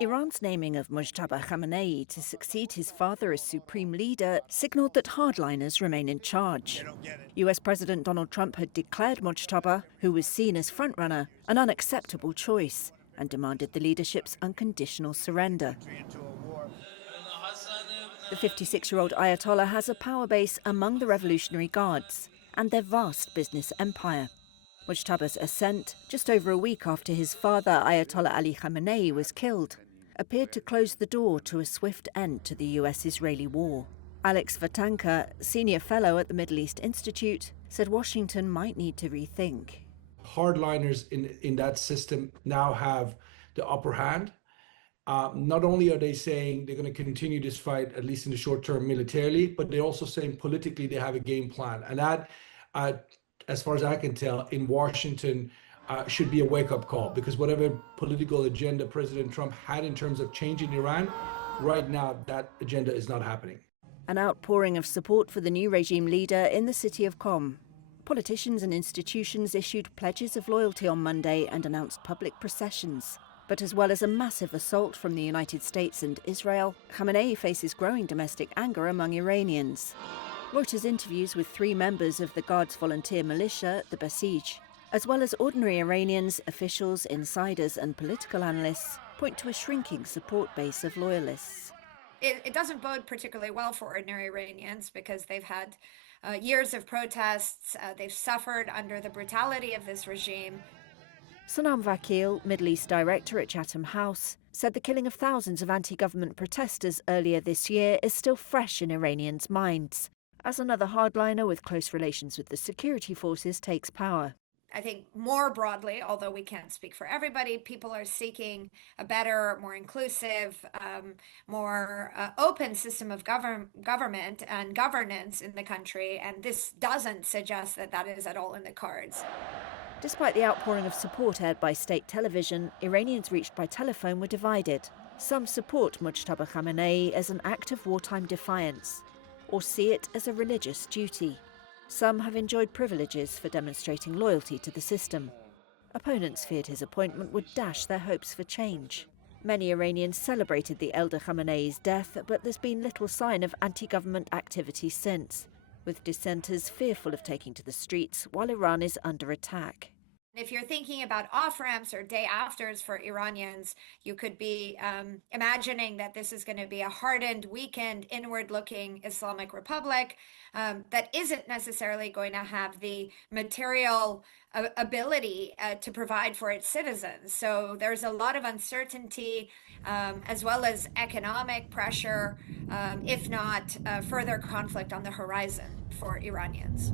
Iran's naming of Mojtaba Khamenei to succeed his father as supreme leader signaled that hardliners remain in charge. US President Donald Trump had declared Mojtaba, who was seen as frontrunner, an unacceptable choice and demanded the leadership's unconditional surrender. The 56-year-old Ayatollah has a power base among the Revolutionary Guards and their vast business empire. Mojtaba's ascent, just over a week after his father Ayatollah Ali Khamenei was killed, appeared to close the door to a swift end to the US-Israeli war. Alex Vatanka, senior fellow at the Middle East Institute, said Washington might need to rethink. Hardliners in that system now have the upper hand. Not only are they saying they're going to continue this fight, at least in the short term militarily, but they're also saying politically they have a game plan. And that, as far as I can tell, in Washington should be a wake-up call, because whatever political agenda President Trump had in terms of changing Iran, right now that agenda is not happening. An outpouring of support for the new regime leader in the city of Qom. Politicians and institutions issued pledges of loyalty on Monday and announced public processions. But as well as a massive assault from the United States and Israel, Khamenei faces growing domestic anger among Iranians. Reuters interviews with 3 members of the Guards volunteer militia, the Basij, as well as ordinary Iranians, officials, insiders and political analysts, point to a shrinking support base of loyalists. It doesn't bode particularly well for ordinary Iranians because they've had years of protests, they've suffered under the brutality of this regime. Sanam Vakil, Middle East director at Chatham House, said the killing of thousands of anti-government protesters earlier this year is still fresh in Iranians' minds, as another hardliner with close relations with the security forces takes power. I think more broadly, although we can't speak for everybody, people are seeking a better, more inclusive, more open system of government and governance in the country, and this doesn't suggest that that is at all in the cards. Despite the outpouring of support aired by state television, Iranians reached by telephone were divided. Some support Mojtaba Khamenei as an act of wartime defiance, or see it as a religious duty. Some have enjoyed privileges for demonstrating loyalty to the system. Opponents feared his appointment would dash their hopes for change. Many Iranians celebrated the elder Khamenei's death, but there's been little sign of anti-government activity since, with dissenters fearful of taking to the streets while Iran is under attack. If you're thinking about off-ramps or day-afters for Iranians, you could be imagining that this is going to be a hardened, weakened, inward-looking Islamic Republic that isn't necessarily going to have the material ability to provide for its citizens. So there's a lot of uncertainty as well as economic pressure, if not further conflict on the horizon for Iranians.